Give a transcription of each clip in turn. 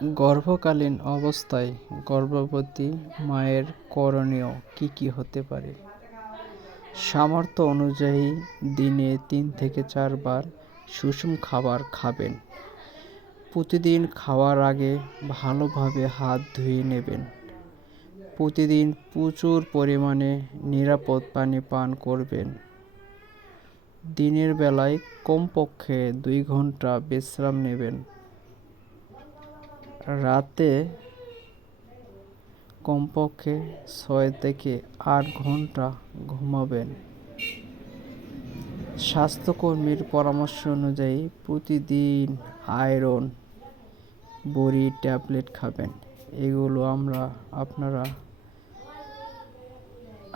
গর্ভকালীন অবস্থায় গর্ভবতী মায়ের করণীয় কি কি হতে পারে? সামর্থ্য অনুযায়ী দিনে 3 থেকে 4 বার সুষম খাবার খাবেন। প্রতিদিন খাওয়ার আগে ভালোভাবে হাত ধুয়ে নেবেন। প্রতিদিন প্রচুর পরিমাণে নিরাপদ পানি পান করবেন। দিনের বেলায় কমপক্ষে 2 ঘন্টা বিশ্রাম নেবেন। রাতে কমপক্ষে 6 থেকে 8 ঘন্টা ঘুমাবেন। স্বাস্থ্যকর্মীর পরামর্শ অনুযায়ী প্রতিদিন আয়রন বড়ি ট্যাবলেট খাবেন। এগুলো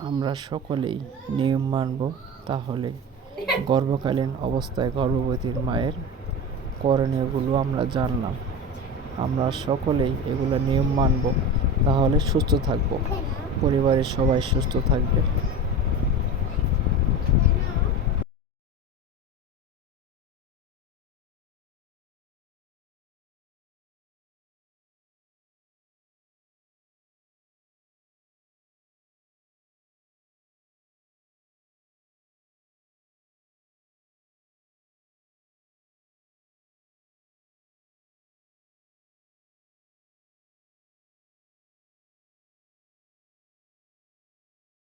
আমরা সকলেই নিয়ম মানব। তাহলে গর্ভকালীন অবস্থায় গর্ভবতীর মায়ের করণীয়গুলো আমরা জানলাম। আমরা সকলেই এগুলো নিয়ম মানব, তাহলে সুস্থ থাকব, পরিবারের সবাই সুস্থ থাকবে।